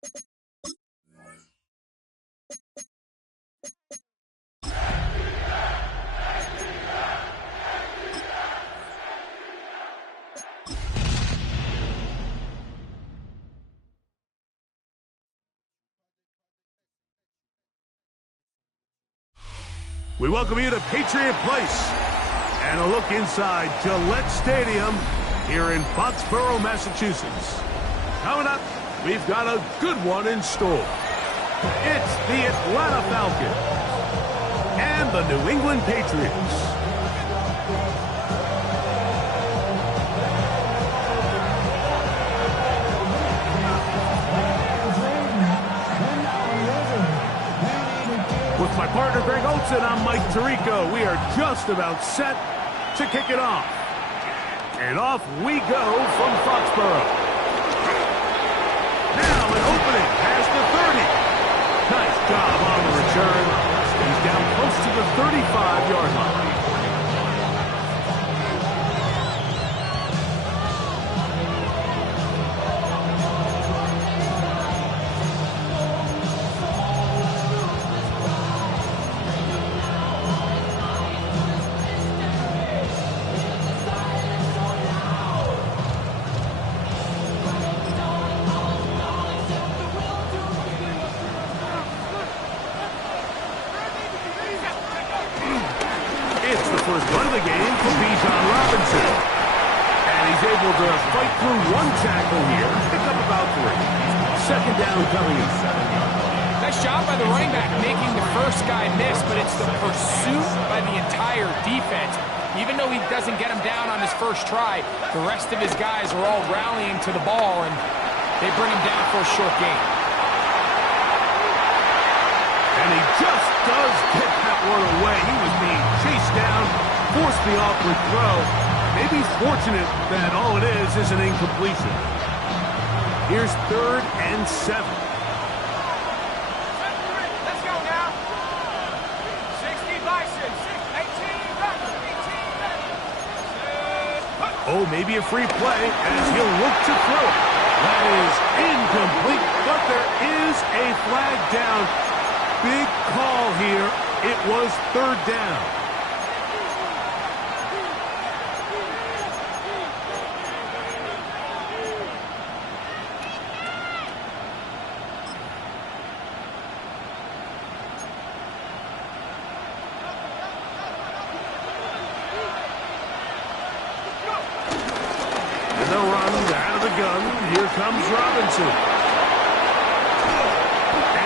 We welcome you to Patriot Place and a look inside Gillette Stadium here in Foxborough, Massachusetts. Coming up, we've got a good one in store. It's the Atlanta Falcons and the New England Patriots. With my partner Greg Olson, I'm Mike Tirico. We are just about set to kick it off. And off we go from Foxborough. Now an opening past the 30. Nice job on the return. He's down close to the 35-yard line. First run of the game for Robinson. And he's able to fight through one tackle here, pick up about 3. Second down coming in. Nice job by the running back making the first guy miss, but it's the pursuit by the entire defense. Even though he doesn't get him down on his first try, the rest of his guys are all rallying to the ball, and they bring him down for a short gain. And he just does get that one away. He was being chased down, forced the awkward throw. Maybe he's fortunate that all it is an incompletion. Here's 3rd and 7. Let's go now. 60 Bison, 18 Oh, maybe a free play as he'll look to throw it. That is incomplete, but there is a flag down. Big call here. It was 3rd down. And the run out of the gun. Here comes Robinson.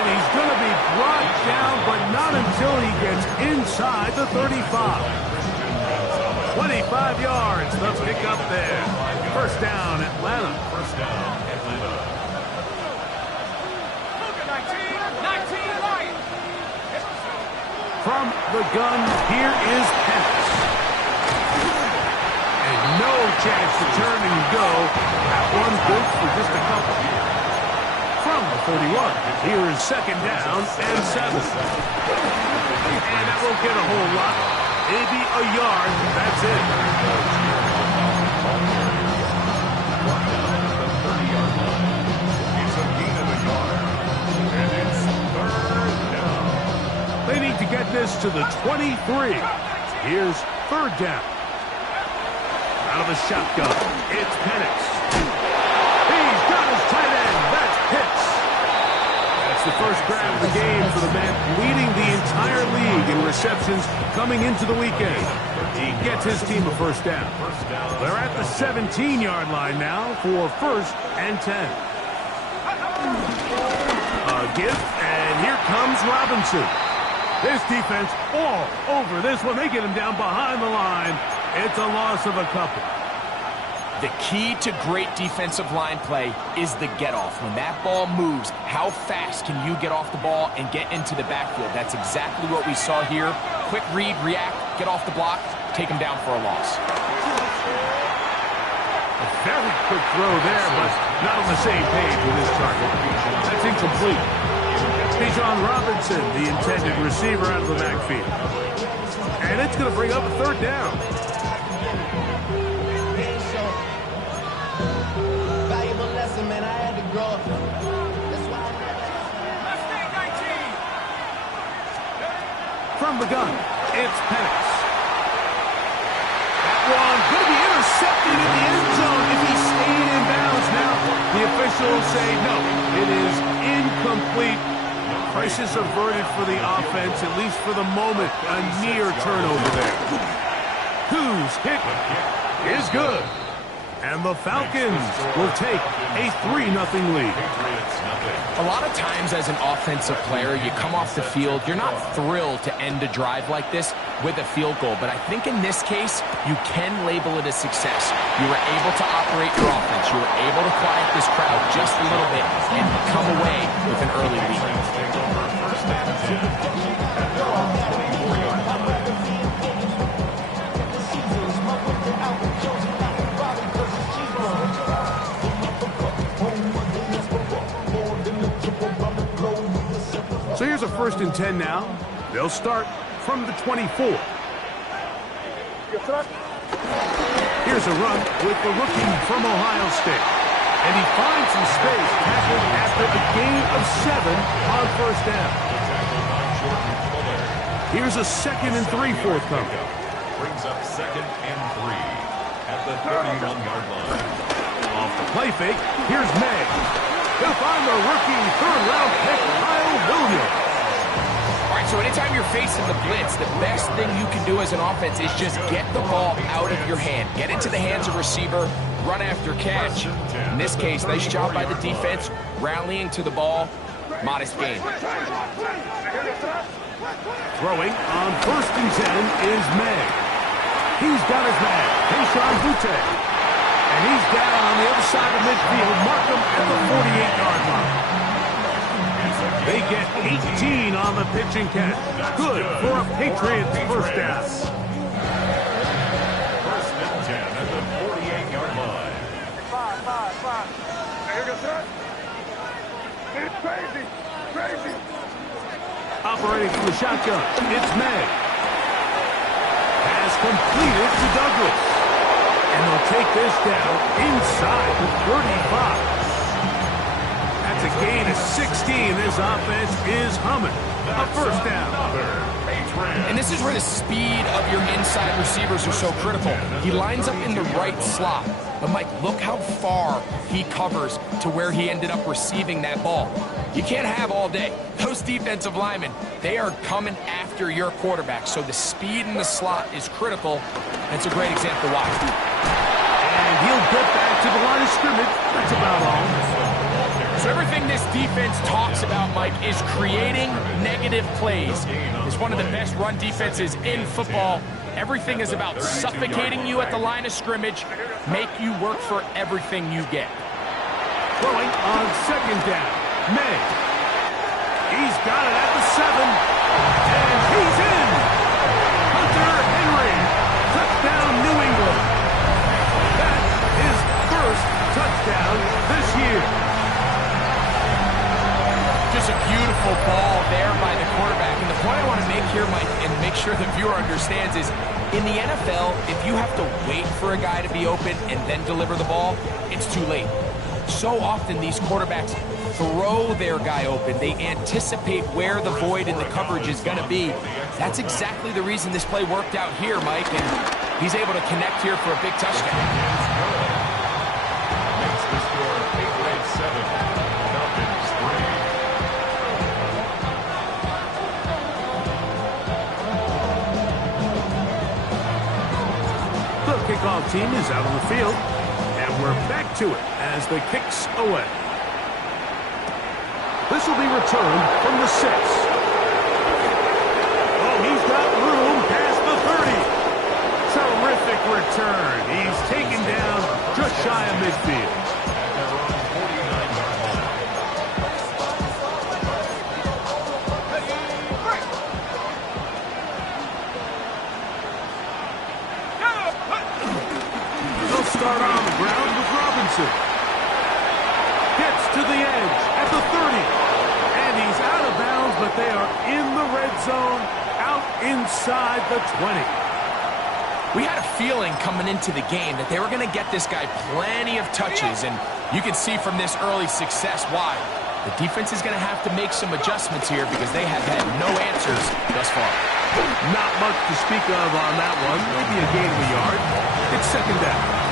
He's going to be brought down, but not until he gets inside the 35. 25 yards, the pickup there. First down, Atlanta. First down, Atlanta. 19 right. From the gun, here is Penix. And no chance to turn and go. That one good for just a couple. From the 31, here is 2nd down and 7. And that won't get a whole lot. Maybe a yard. That's it. It's a gain of a yard. And it's 3rd down. They need to get this to the 23. Here's 3rd down. Out of the shotgun, it's Penix. He's got his tight end. That's Pitts. That's the first grab of the game for the man leading the entire league in receptions coming into the weekend. He gets his team a first down. They're at the 17-yard line now for 1st and 10. A give, and here comes Robinson. This defense all over this one. They get him down behind the line. It's a loss of a couple. The key to great defensive line play is the get-off. When that ball moves, how fast can you get off the ball and get into the backfield? That's exactly what we saw here. Quick read, react, get off the block, take him down for a loss. A very quick throw there, but not on the same page with his target. That's incomplete. Robinson, the intended receiver, out of the backfield. And it's going to bring up a 3rd down. from the gun. It's Penix. That one going to be intercepted in the end zone if he stayed in bounds. Now, the officials say no, it is incomplete. Crisis averted for the offense, at least for the moment. A near turnover there. Whose hit is good. And the Falcons will take a 3-0 lead. A lot of times as an offensive player, you come off the field, you're not thrilled to end a drive like this with a field goal. But I think in this case, you can label it a success. You were able to operate your offense. You were able to quiet this crowd just a little bit and come away with an early lead. So here's a 1st and 10 now. They'll start from the 24. Here's a run with the rookie from Ohio State. And he finds some space after a gain of 7 on 1st down. Here's a 2nd and 3 forthcoming. Brings up 2nd and 3 at the 31-yard line. Off the play fake, here's May. He'll find the rookie 3rd-round pick, Kyle Williams. All right, so anytime you're facing the blitz, the best thing you can do as an offense is just get the ball out of your hand. Get into the hands of receiver, run after catch. In this case, nice job by the defense, rallying to the ball. Modest gain. Throwing on 1st and 10 is May. He's got his man, Keyshawn Butte. And he's down on the other side of midfield. Mark him at the 48-yard line. They get 18 on the pitch and catch. Good for a Patriots 1st down. 1st and 10 at the 48-yard line. It's crazy. Operating from the shotgun, it's May. Has completed to Douglas. And they'll take this down inside the 35. That's a gain of 16. This offense is humming. A 1st down. And this is where the speed of your inside receivers are so critical. He lines up in the right slot. But, Mike, look how far he covers to where he ended up receiving that ball. You can't have all day. Those defensive linemen, they are coming after your quarterback. So the speed in the slot is critical. That's a great example why. And he'll get back to the line of scrimmage. That's about all. So everything this defense talks about, Mike, is creating negative plays. It's one of the best run defenses in football. Everything is about suffocating you at the line of scrimmage, make you work for everything you get. Throwing on 2nd down, May. He's got it at the 7. And he's in. Hunter Henry. Touchdown, New England. That is 1st touchdown this year. Just a beautiful ball there by the quarterback. And the point I want to make here, Mike, and make sure the viewer understands is, in the NFL, if you have to wait for a guy to be open and then deliver the ball, it's too late. So often these quarterbacks throw their guy open. They anticipate where the void in the coverage is going to be. That's exactly the reason this play worked out here, Mike, and he's able to connect here for a big touchdown. Makes the score Patriots 7, Falcons 3. The kickoff team is out on the field, and we're back to it as the kick's away. This will be returned from the 6. Oh, he's got room past the 30. Terrific return. He's taken down just shy of midfield. They'll start on the ground with Robinson. Gets to the edge at the 30. And he's out of bounds, but they are in the red zone, out inside the 20. We had a feeling coming into the game that they were going to get this guy plenty of touches, and you can see from this early success why. The defense is going to have to make some adjustments here because they have had no answers thus far. Not much to speak of on that one. Maybe a gain of a yard. It's second down.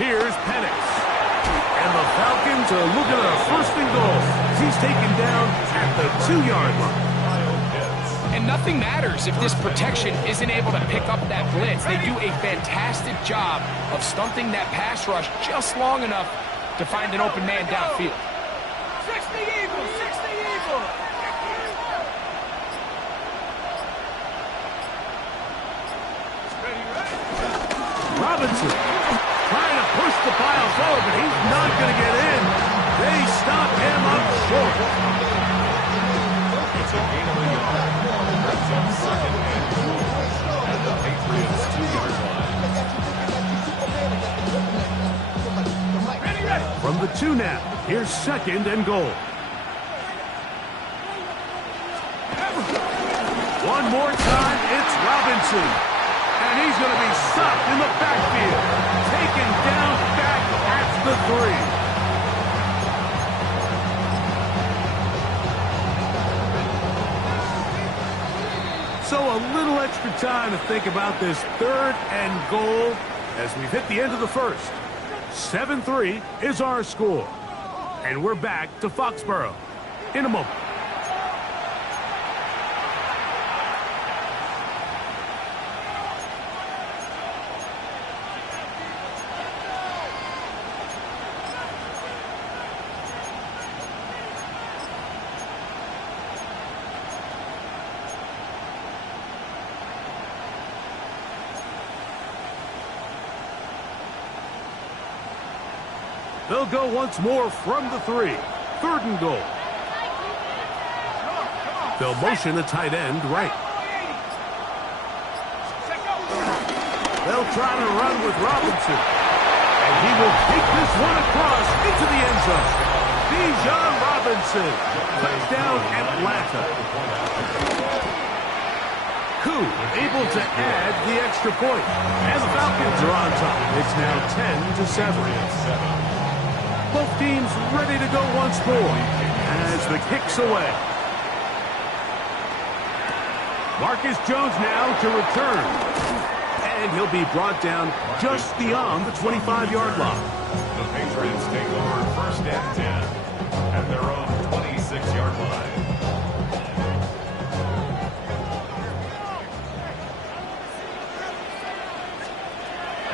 Here's Penix. And the Falcons are looking at a first and goal. He's taken down at the 2-yard line. And nothing matters if this protection isn't able to pick up that blitz. They do a fantastic job of stunting that pass rush just long enough to find an open man downfield. 60 Eagles! 60 Eagles! Robinson trying to push the pile forward, but he's not going to get in. They stop him up short. It's a gain of a yard. That's on second and goal at the Patriots 2-yard line. From the 2 now, here's second and goal. One more time, it's Robinson. And he's going to be stopped in the backfield. Taken down back at the 3. So a little extra time to think about this third and goal as we've hit the end of the first. 7-3 is our score. And we're back to Foxborough in a moment. They'll go once more from the 3. Third and goal. They'll motion the tight end right. They'll try to run with Robinson. And he will take this one across into the end zone. Bijan Robinson. Touchdown Atlanta. Koo able to add the extra point. And the Falcons are on top. It's now 10-7. Both teams ready to go once more as the kick's away. Marcus Jones now to return. And he'll be brought down just beyond the 25-yard line. The Patriots take over first and 10 at their own 26-yard line.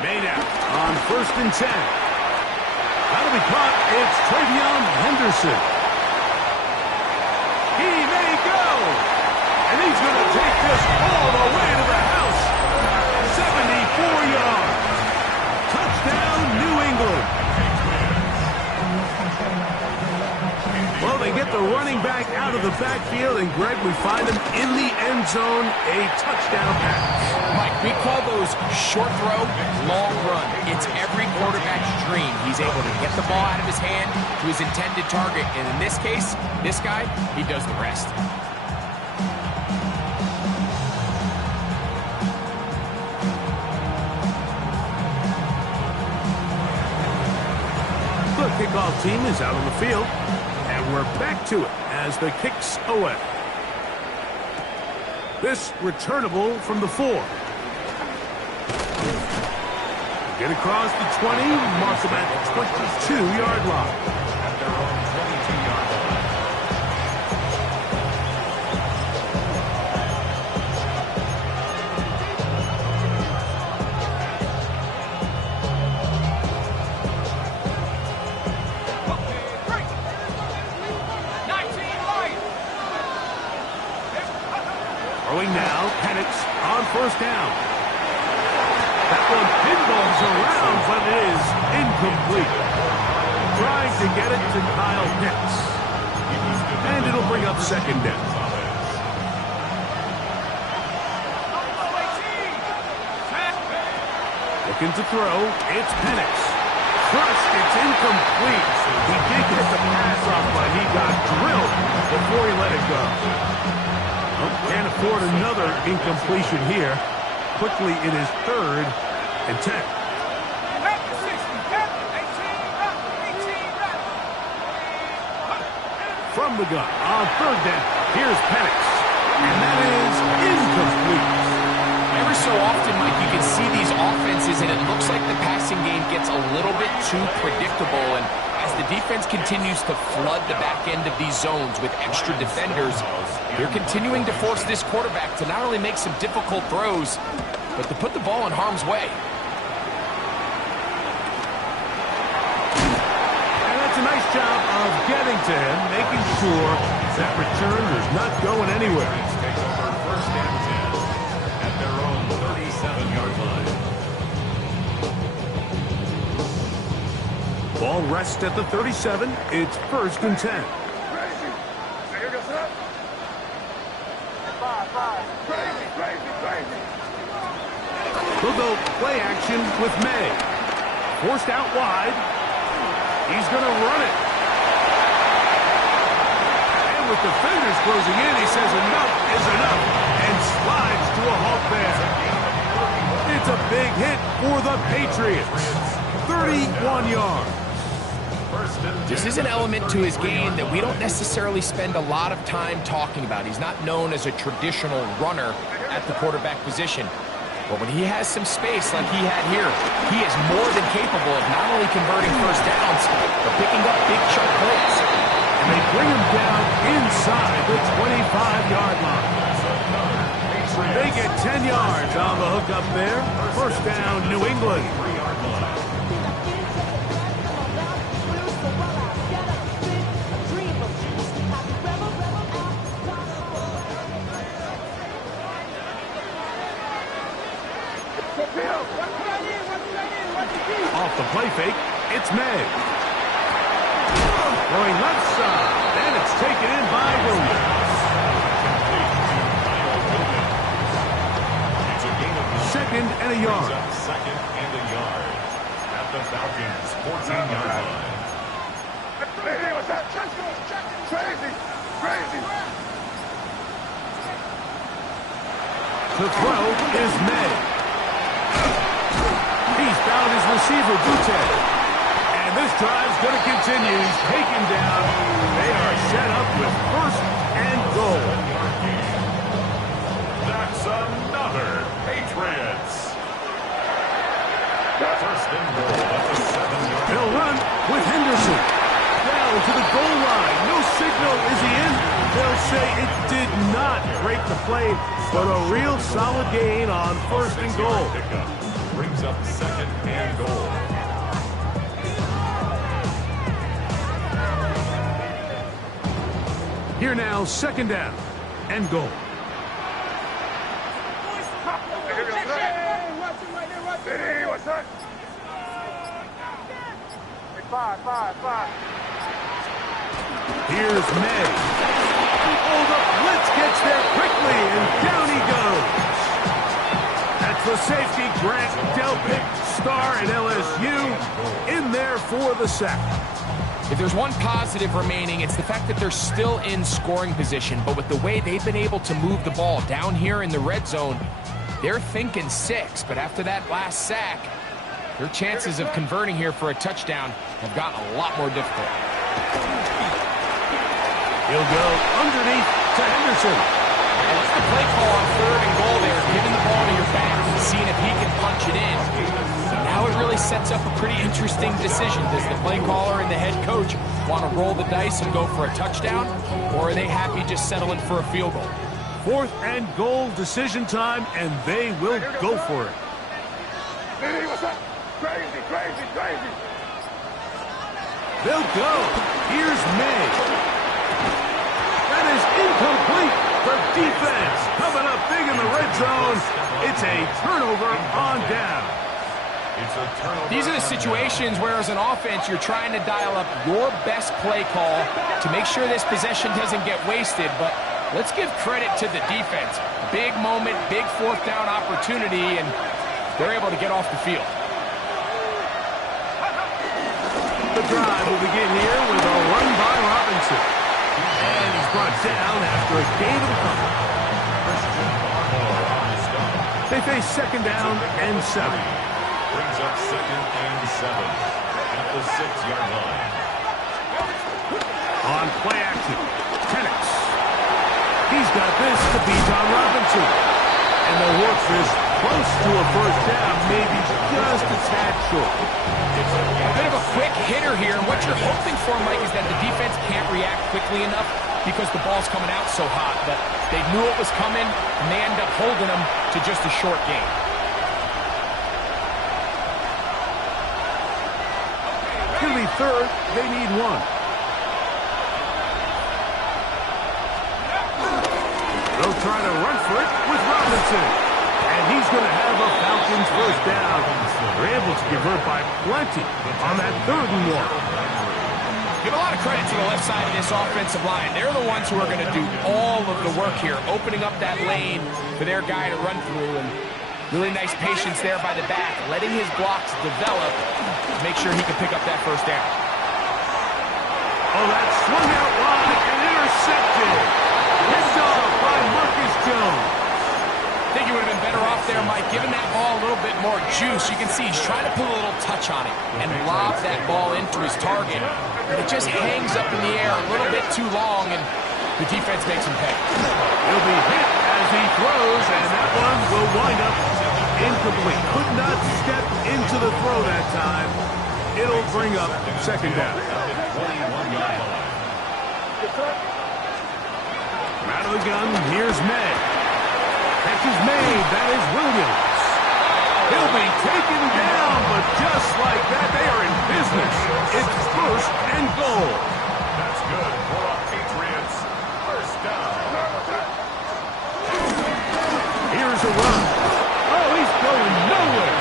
Maynard on first and 10. That'll be caught. It's Travion Henderson. He may go. And he's going to take this all the way to the house. 74 yards. Touchdown, New England. Well, they get the running back out of the backfield, and Greg, we find him in the end zone, a touchdown pass. Mike, we call those short throw, long run. It's every quarterback's dream. He's able to get the ball out of his hand to his intended target. And in this case, this guy, he does the rest. The kickoff team is out on the field, and we're back to it as the kick's away. This returnable from the 4. Get across the 20, mark them at the 22-yard line. At their own 22-yard line. Throwing now, Penix on first down. That one pinballs around, but it is incomplete. Trying to get it to Kyle Pitts. And it'll bring up second down. Looking to throw, it's Penix. thrust. It's incomplete. He did get the pass off, but he got drilled before he let it go. Well, can't afford another incompletion here. Quickly, it is 3rd and 10. From the gun on 3rd down. Here's Penix. And that is incomplete. Every so often, Mike, you can see these offenses, and it looks like the passing game gets a little bit too predictable. And as the defense continues to flood the back end of these zones with extra defenders, they're continuing to force this quarterback to not only make some difficult throws, but to put the ball in harm's way. And that's a nice job of getting to him, making sure that return is not going anywhere. Takes over 1st and 10 at their own 37-yard line. Ball rests at the 37. It's 1st and 10. He'll go play action with May. Forced out wide. He's going to run it. And with defenders closing in, he says enough is enough and slides to a halt there. It's a big hit for the Patriots. 31 yards. This is an element to his game that we don't necessarily spend a lot of time talking about. He's not known as a traditional runner at the quarterback position. But when he has some space like he had here, he is more than capable of not only converting 1st downs, but picking up big chunk plays. And they bring him down inside the 25-yard line. They get 10 yards on the hook up there. 1st down, New England. Off the play fake, it's May. Going left side, and it's taken in by Williams. It's a gain of 2nd and a yard. 2nd and a yard at the Falcons' 14-yard line. The throw is May. He's found his receiver, Butte. And this drive's going to continue. He's taken down. They are set up with 1st and goal. That's another Patriots. 1st and goal at the 7-yard line. They'll run with Henderson. Down to the goal line. No signal. Is he in? They'll say it did not break the play, but a real solid gain on 1st and goal. Pickup brings up 2nd and goal. Here now, 2nd down and goal. Here's May. Oh, the blitz gets there quickly, and down he goes. That's the safety, Grant Delpit, star at LSU, in there for the sack. If there's one positive remaining, it's the fact that they're still in scoring position. But with the way they've been able to move the ball down here in the red zone, they're thinking 6. But after that last sack, their chances of converting here for a touchdown have gotten a lot more difficult. He'll go underneath to Henderson. And what's the play call on 3rd and goal there? Giving the ball to your back and seeing if he can punch it in. Now it really sets up a pretty interesting decision. Does the play caller and the head coach want to roll the dice and go for a touchdown? Or are they happy just settling for a field goal? 4th and goal decision time, and they will go for it. Crazy. They'll go. Here's May. That is incomplete. The defense coming up big in the red zone. It's a turnover on down. These are the situations where, as an offense, you're trying to dial up your best play call to make sure this possession doesn't get wasted. But let's give credit to the defense. Big moment, big 4th down opportunity, and they're able to get off the field. drive will begin here with a run by Robinson. And he's brought down after a gain of a couple. They face second down and 7. Brings up second and 7 at the 6-yard line. On play action, Penix. He's got this to Bijan Robinson. And they'll work this close to a first down, maybe just a tad short. A bit of a quick hitter here, and what you're hoping for, Mike, is that the defense can't react quickly enough because the ball's coming out so hot. But they knew it was coming, and they end up holding them to just a short gain. Going to be third, they need 1. They'll try to run for it with Robinson. And he's going to have a Falcons first down. They're able to convert by plenty on that 3rd and 1. Give a lot of credit to the left side of this offensive line. They're the ones who are going to do all of the work here, opening up that lane for their guy to run through. And really nice patience there by the back, letting his blocks develop to make sure he can pick up that first down. Oh, that swung out wide and intercepted. Picked off by Marcus Jones. I think he would have been better off there, Mike, giving that ball a little bit more juice. You can see he's trying to put a little touch on it and lob that ball into his target. But it just hangs up in the air a little bit too long, and the defense makes him pay. He'll be hit as he throws, and that one will wind up incomplete. Could not step into the throw that time. It'll bring up second down. From out of the gun, here's May. Catch is made. That is Williams. He'll be taken down, but just like that, they are in business. It's first and goal. That's good for the Patriots. First down. Here's a run. Oh, he's going nowhere.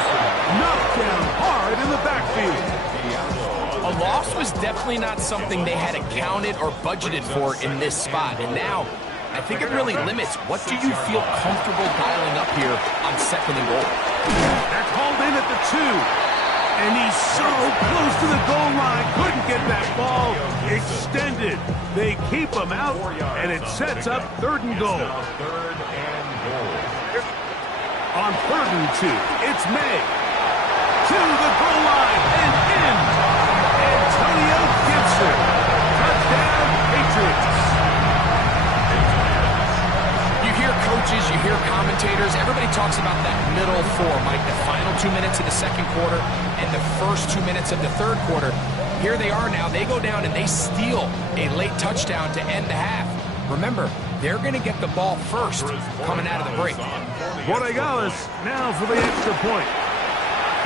Knocked down hard in the backfield. A loss was definitely not something they had accounted or budgeted for in this spot. And now, I think it really limits what do you feel comfortable dialing up here on second and goal. They're called in at the 2. And he's so close to the goal line. Couldn't get that ball extended. They keep him out, and it sets up 3rd and goal. Third and goal. On 3rd and 2, it's May. To the goal line and in. Antonio Gibson. Touchdown, Patriots. You hear coaches, you hear commentators, everybody talks about that middle 4, Mike, the final 2 minutes of the second quarter and the first 2 minutes of the third quarter. Here they are now. They go down and they steal a late touchdown to end the half. Remember, they're going to get the ball first coming out of the break. Borregales now for the extra point.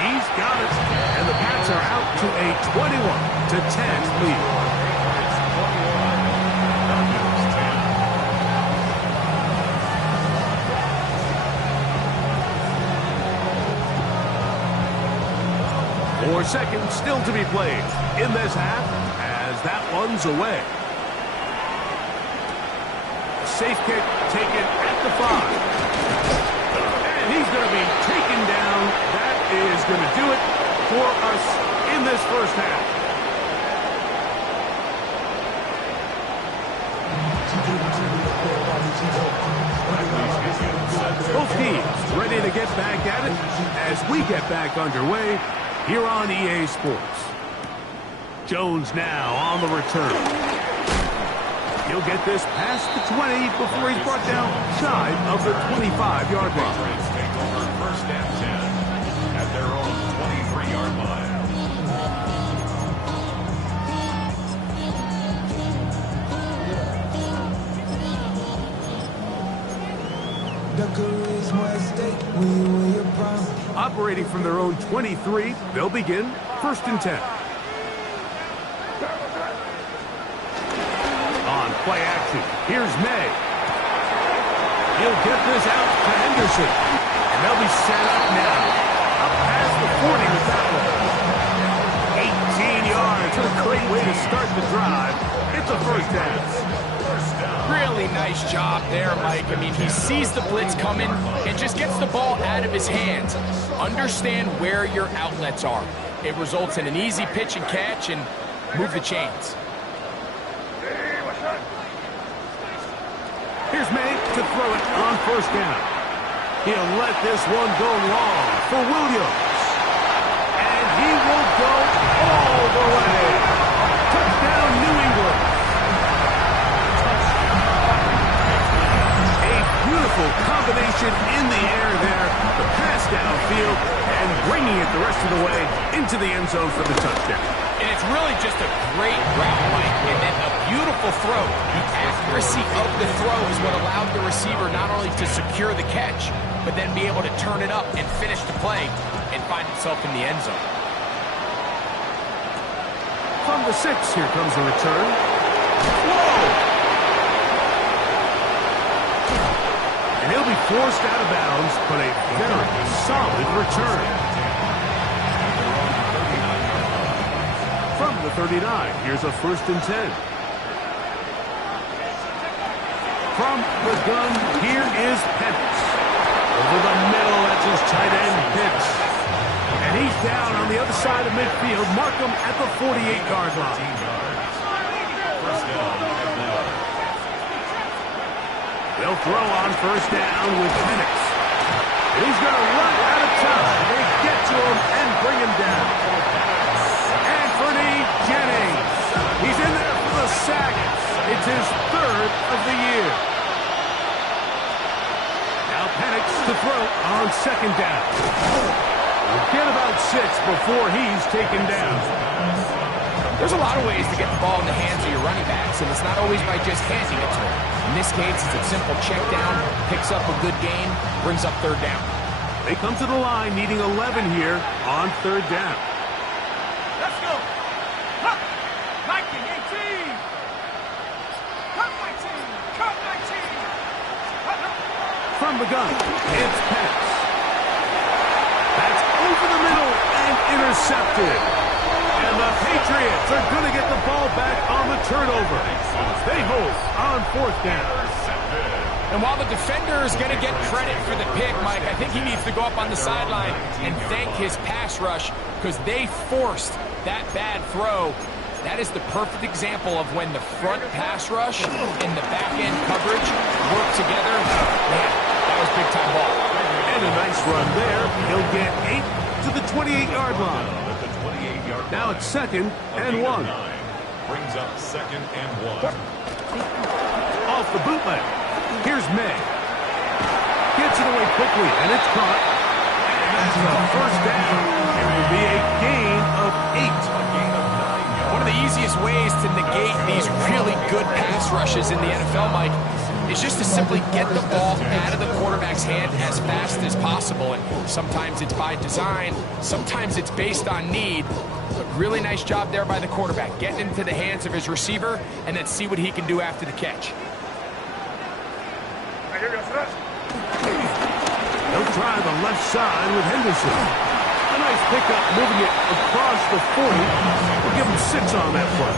He's got it, and the Pats are out to a 21-10 lead. Four seconds still to be played in this half as that one's away. Safe kick taken at the 5. And he's going to be taken down. That is going to do it for us in this first half. Both teams ready to get back at it as we get back underway here on EA Sports. Jones now on the return. He'll get this past the 20 before he's brought down shy of the 25-yard line. Patriots take over first and 10 at their own 23-yard line. Operating from their own 23, they'll begin first and 10. On play action, here's May. He'll get this out to Henderson. And they'll be set up now. Up past the 40 with that one. 18 yards. A great way to start the drive. It's a first down. Really nice job there, Mike. I mean, he sees the blitz coming and just gets the ball out of his hands. Understand where your outlets are. It results in an easy pitch and catch, and move the chains. Here's May to throw it on first down. He'll let this one go long for Williams. And he will go all the way. Touchdown, New England. A beautiful combination in the air there. The pass downfield and bringing it the rest of the way into the end zone for the touchdown. And it's really just a great route, Mike, and then a beautiful throw. The accuracy of the throw is what allowed the receiver not only to secure the catch, but then be able to turn it up and finish the play and find himself in the end zone. From the 6, here comes the return. Whoa! And he'll be forced out of bounds, but a very solid return. From the 39, here's a 1st and 10. From the gun, here is Penix. Over the middle, that's his tight end, Pitts. And he's down on the other side of midfield. Mark him at the 48-yard line. They'll throw on first down with Penix. And he's going to run out of time. They get to him and bring him down. Anthony Jennings. He's in there for the sack. It's his 3rd of the year. Now Penix to throw on 2nd down. We'll get about 6 before he's taken down. There's a lot of ways to get the ball in the hands of your running backs, and it's not always by just handing it to them. In this case, it's a simple check down, picks up a good gain, brings up 3rd down. They come to the line needing 11 here on 3rd down. Let's go. Huh. 19, 18. Cut 19. Cut 19. From the gun, it's Penix. That's over the middle and intercepted. And the Patriots are going to get the ball back on the turnover. They hold on 4th down. And while the defender is going to get credit for the pick, Mike, I think he needs to go up on the sideline and thank his pass rush because they forced that bad throw. That is the perfect example of when the front pass rush and the back end coverage work together. Man, that was big-time ball. And a nice run there. He'll get 8 to the 28-yard line. Now it's 2nd and 1. Brings up 2nd and 1. Off the bootleg. Here's May. Gets it away quickly, and it's caught. And that's the 1st down. It will be a gain of 8. One of the easiest ways to negate these really good pass rushes in the NFL, Mike, is just to simply get the ball out of the quarterback's hand as fast as possible. And sometimes it's by design, sometimes it's based on need. But really nice job there by the quarterback, getting into the hands of his receiver and then see what he can do after the catch. They'll try the left side with Henderson. A nice pickup moving it across the 40. We'll give him 6 on that play.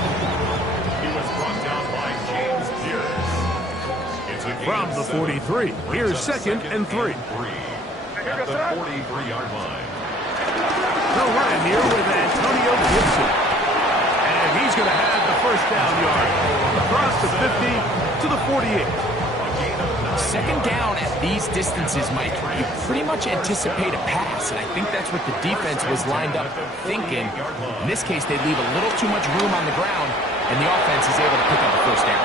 He was brought down by James Pierce. It's a From the 43, here's 2nd and 3. At the 43-yard line. They'll run it here with Antonio Gibson. And he's going to have the 1st down yard. Across the 50 to the 48. 2nd down at these distances, Mike, you pretty much anticipate a pass, and I think that's what the defense was lined up thinking. In this case, they leave a little too much room on the ground, and the offense is able to pick up the 1st down. A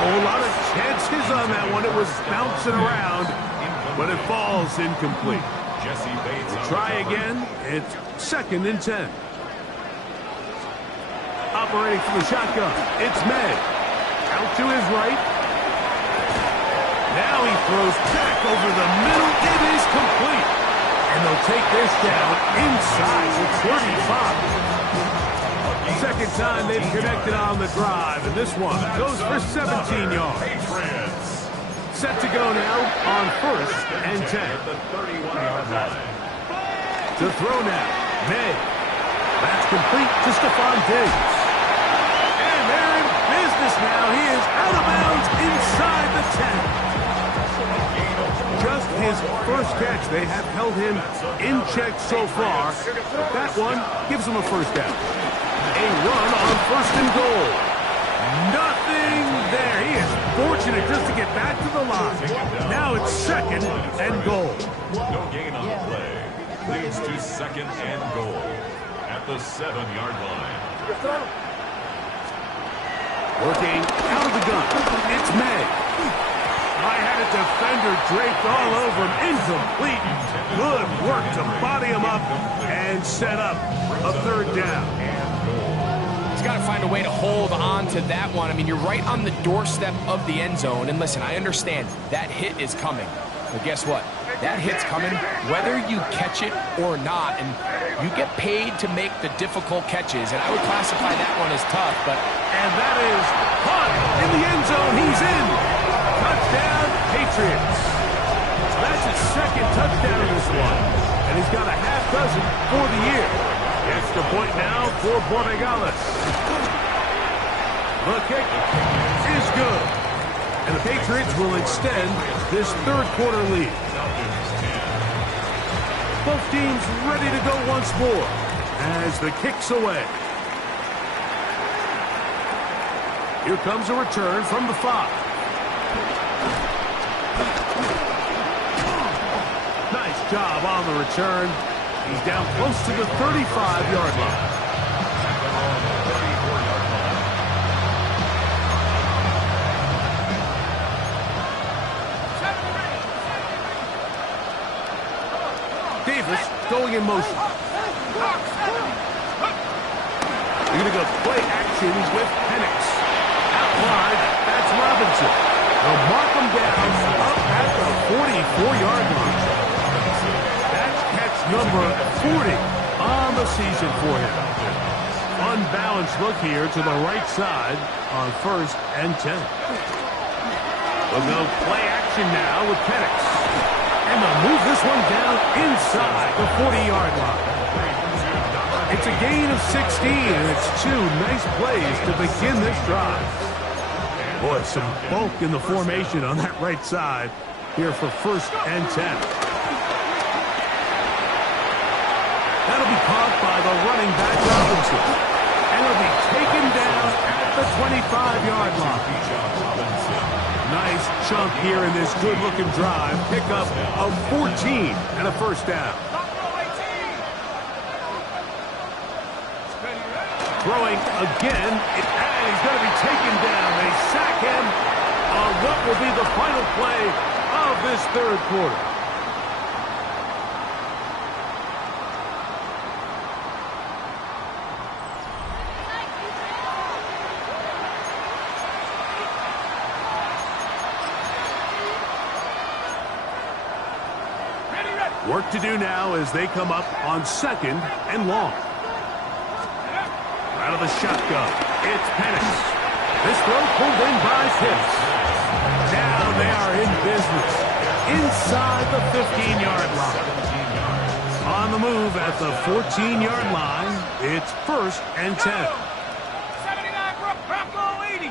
whole lot of chances on that one. It was bouncing around, but it falls incomplete. We'll try again. It's 2nd and 10. Operating from the shotgun, it's May. Out to his right. Now he throws back over the middle. It is complete. And they'll take this down inside the 35. Second time they've connected on the drive, and this one goes for 17 yards. Set to go now on 1st and 10. To throw now, May. That's complete to Stephon Diggs. And they're in business now. He is out of bounds inside the 10. Just his 1st catch. They have held him in check so far. That one gives him a 1st down. A a run on first and goal. Nothing there. He is fortunate just to get back to the line. Now it's second and goal. No gain on the play. Leads to second and goal at the 7-yard line. Working out of the gun. It's May. I had a defender draped all over him. Incomplete. Good work to body him up and set up a third down. He's got to find a way to hold on to that one. I mean, you're right on the doorstep of the end zone. And listen, I understand that hit is coming. But guess what? That hit's coming whether you catch it or not. And you get paid to make the difficult catches. And I would classify that one as tough. And that is caught in the end zone. He's in. Touchdown, Patriots. So that's his second touchdown in this one. And he's got a half dozen for the year. Extra point now for Borregales. The kick is good. And the Patriots will extend this third quarter lead. Both teams ready to go once more as the kick's away. Here comes a return from the 5. Nice job on the return. He's down close to the 35-yard line. Davis going in motion. They're going to go play action with Penix. Out wide, that's Robinson. They'll mark him down up at the 44-yard line. That's catch number 40 on the season for him. Unbalanced look here to the right side on first and 10. We'll go play action now with Penix. And they'll move this one down inside the 40-yard line. It's a gain of 16, and it's 2 nice plays to begin this drive. Boy, some bulk in the formation on that right side here for first and 10. That'll be caught by the running back Robinson. And it'll be taken down at the 25-yard line. Nice chunk here in this good-looking drive. Pick up of 14 and a first down. Throwing again, and he's going to be taken down. They sack him on what will be the final play of this third quarter. Work to do now as they come up on second and long. Out of the shotgun, it's Penix. This throw pulled in by Pitts. Now they are in business inside the 15-yard line. On the move at the 14-yard line, it's first and 10. 79, Bronco 80.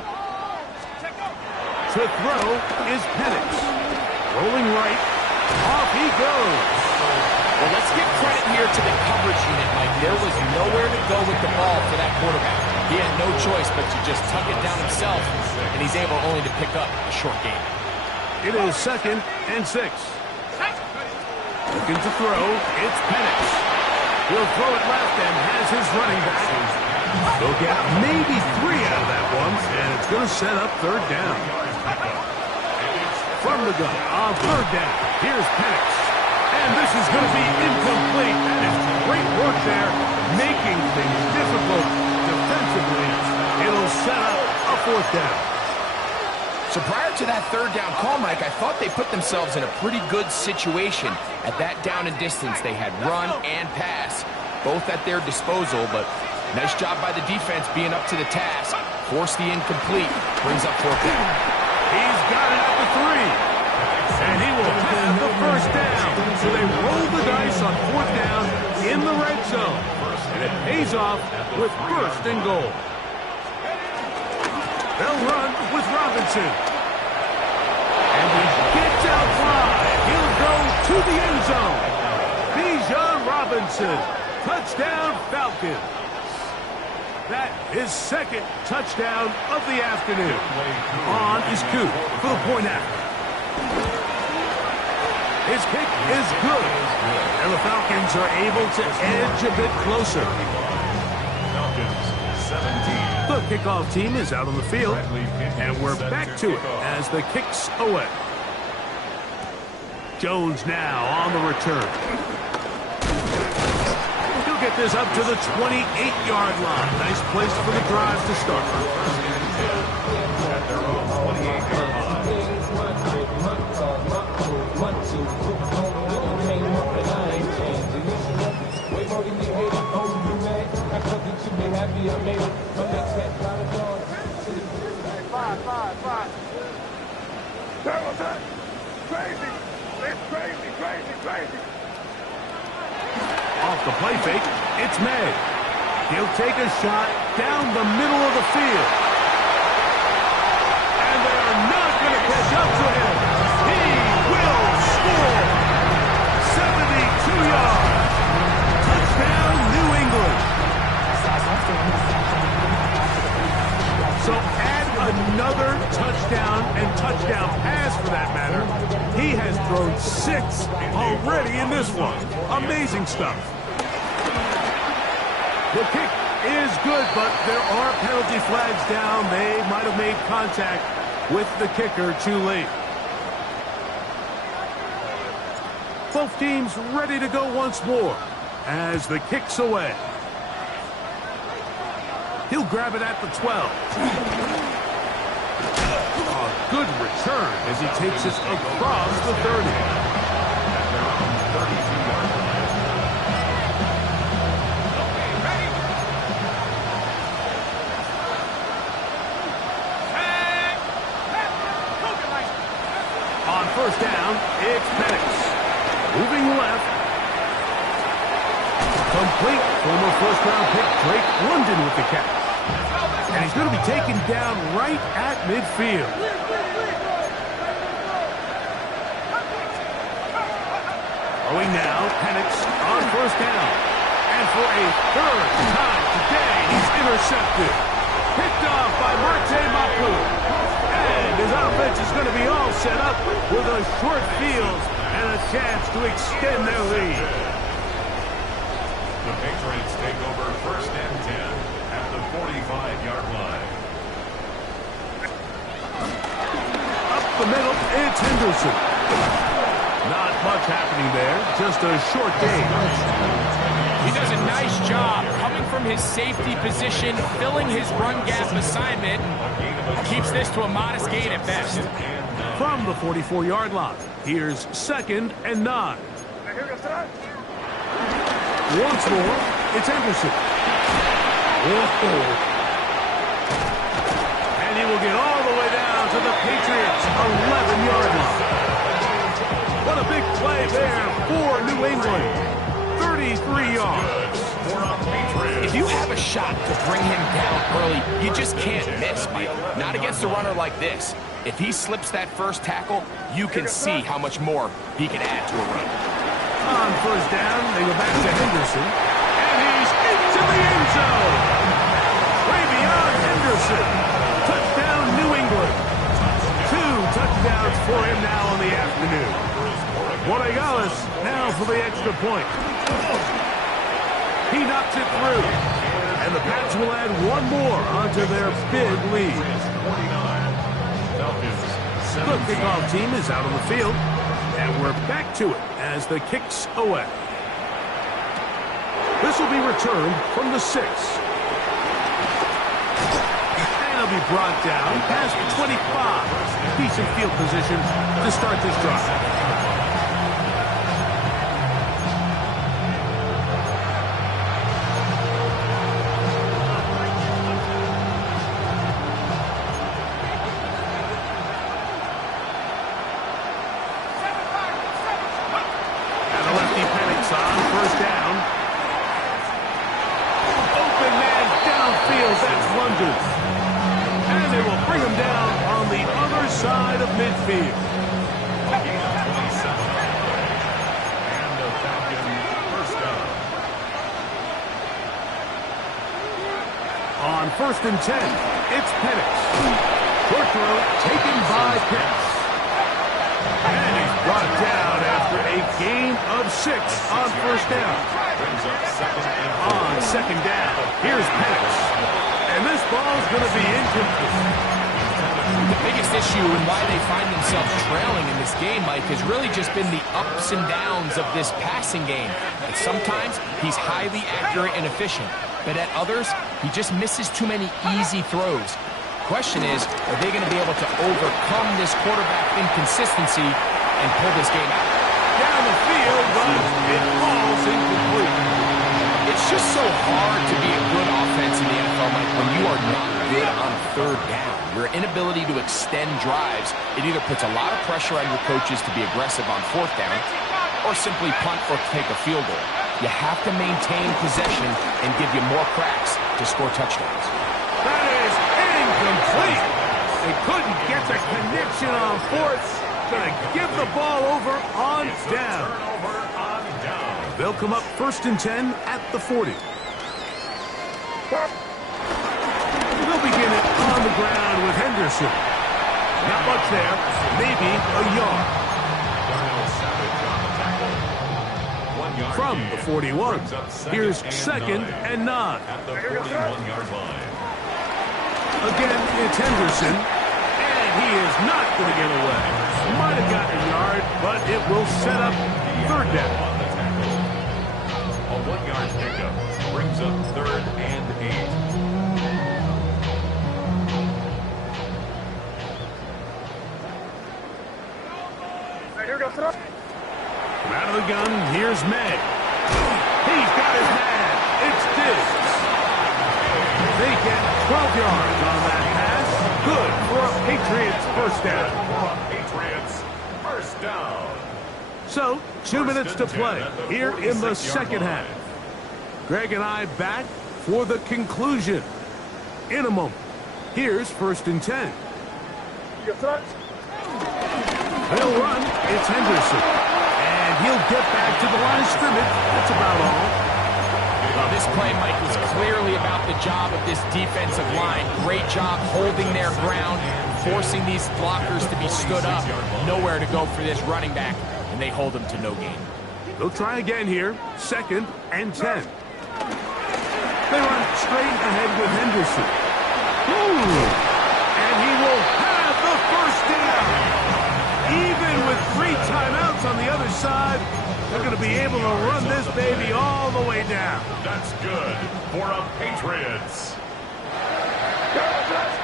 To throw is Penix. Rolling right, off he goes. Well, let's give credit here to the coverage unit, Mike. There was nowhere to go with the ball for that quarterback. He had no choice but to just tuck it down himself, and he's able only to pick up a short gain. It is second and 6. Looking to throw, it's Penix. He'll throw it left and has his running back. They'll get maybe 3 out of that one, and it's going to set up third down. From the gun on third down, here's Penix. And this is going to be incomplete. That is great work there, making things difficult defensively. It'll set up a fourth down. So prior to that third down call, Mike, I thought they put themselves in a pretty good situation. At that down and distance, they had run and pass, both at their disposal, but nice job by the defense being up to the task. Force the incomplete, brings up fourth down. He's got it at the 3. And he will have the first down. So they roll the dice on fourth down in the red zone. And it pays off with first and goal. They'll run with Robinson. And he gets out wide. He'll go to the end zone. Bijan Robinson. Touchdown, Falcons. That his second touchdown of the afternoon. On is Coop for the point after. His kick is good. And the Falcons are able to edge a bit closer. Falcons 17. The kickoff team is out on the field. And we're back to it as the kick's away. Jones now on the return. He'll get this up to the 28-yard line. Nice place for the drive to start. At their own 28-yard line. Crazy. It's crazy, crazy, crazy. Off the play fake, it's May. He'll take a shot down the middle of the field. And they're not going to catch up to him. He will score. 72 yards. Touchdown, New England. So add another touchdown and touchdown pass for that matter. He has thrown 6 already in this one. Amazing stuff. The kick is good, but there are penalty flags down. They might have made contact with the kicker too late. Both teams ready to go once more as the kick's away. He'll grab it at the 12. A good return as he takes it across the 30. At their own 32-yard line. Ready? Tag! On first down, it's Penix. Moving left. Complete. Former first-round pick Drake London with the catch. And he's going to be taken down right at midfield. Going now, Penix on first down. And for a third time today, he's intercepted. Picked off by Marte Mapu. And his offense is going to be all set up with a short field and a chance to extend their lead. The Patriots take over first and 10 at the 45-yard line. Up the middle, it's Henderson. Not much happening there, just a short gain. He does a nice job coming from his safety position, filling his run gap assignment. Keeps this to a modest gain at best. From the 44-yard line, here's 2nd and 9. Once more, it's Henderson. And he will get all the way down to the Patriots' 11-yard line. What a big play there for New England. 33 yards. If you have a shot to bring him down early, you just can't miss, Mike. Not against a runner like this. If he slips that first tackle, you can see how much more he can add to a run. On first down, they go back to Henderson. And he's into the end zone. Way beyond Henderson. Touchdown, New England. 2 touchdowns for him now on the afternoon. Borregales now for the extra point. He knocks it through. And the Pats will add one more onto their big lead. The kickoff team is out on the field. And we're back to it as the kick's away. This will be returned from the 6. And it'll be brought down past the 25. Decent field position to start this drive. And they will bring him down on the other side of midfield. And the Falcons first down. first and 10. It's Penix. Short throw taken by Pitts. And he's brought down after a gain of 6 on first down. On second down, here's Penix. And this ball's going to be incomplete. The biggest issue and why they find themselves trailing in this game, Mike, has really just been the ups and downs of this passing game. And sometimes he's highly accurate and efficient, but at others, he just misses too many easy throws. Question is, are they going to be able to overcome this quarterback inconsistency and pull this game out? Down the field, but it falls incomplete. It's just so hard to be a good offense in the NFL, Mike, when you are not good on third down. Your inability to extend drives, it either puts a lot of pressure on your coaches to be aggressive on fourth down or simply punt or take a field goal. You have to maintain possession and give you more cracks to score touchdowns. That is incomplete. They couldn't get the connection on fourth. Going to give the ball over on down. They'll come up first and 10 at the 40. They'll begin it on the ground with Henderson. Not much there, maybe a yard. From the 41, here's second and 9. At the 41-yard line. Again, it's Henderson, and he is not going to get away. Might have gotten a yard, but it will set up third down. A 1-yard pickup brings up third and 8. Out of the gun, here's May. He's got his man. It's Diggs. They get 12 yards on that pass. Good for a Patriots first down. Patriots first down. So, 2 minutes to play here in the second half. Greg and I back for the conclusion. In a moment, here's first and 10. They'll run. It's Henderson. And he'll get back to the line of scrimmage. That's about all. Well, this play, Mike, was clearly about the job of this defensive line. Great job holding their ground, forcing these blockers to be stood up. Nowhere to go for this running back, and they hold him to no gain. They'll try again here. Second and 10. They run straight ahead with Henderson. And he will have the first down. Even with 3 timeouts on the other side, they're going to be able to run this baby all the way down. That's good for a Patriots.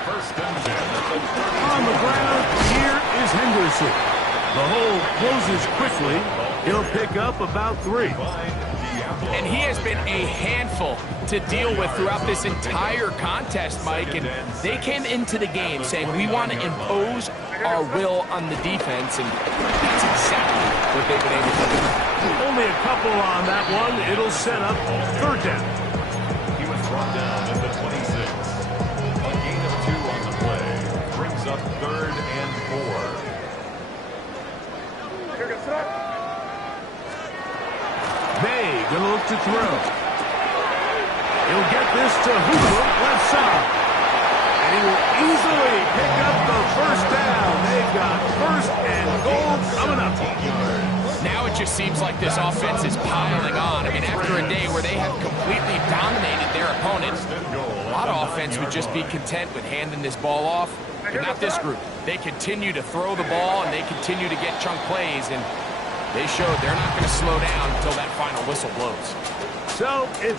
First and 10. On the ground, here is Henderson. The hole closes quickly. He'll pick up about 3. And he has been a handful to deal with throughout this entire contest, Mike. And they came into the game saying, we want to impose our will on the defense, and that's exactly what they've been able to do. Only a couple on that one. It'll set up third down. He was brought down at the 26. A gain of 2 on the play brings up third and 4. May gonna look to throw. He'll get this to Hooper, left side. And he will easily pick up the first down. They've got first and goal coming up. Now it just seems like this offense is piling on. I mean, after a day where they have completely dominated their opponents, a lot of offense would just be content with handing this ball off. But not this group. They continue to throw the ball, and they continue to get chunk plays, and they showed they're not going to slow down until that final whistle blows. So it's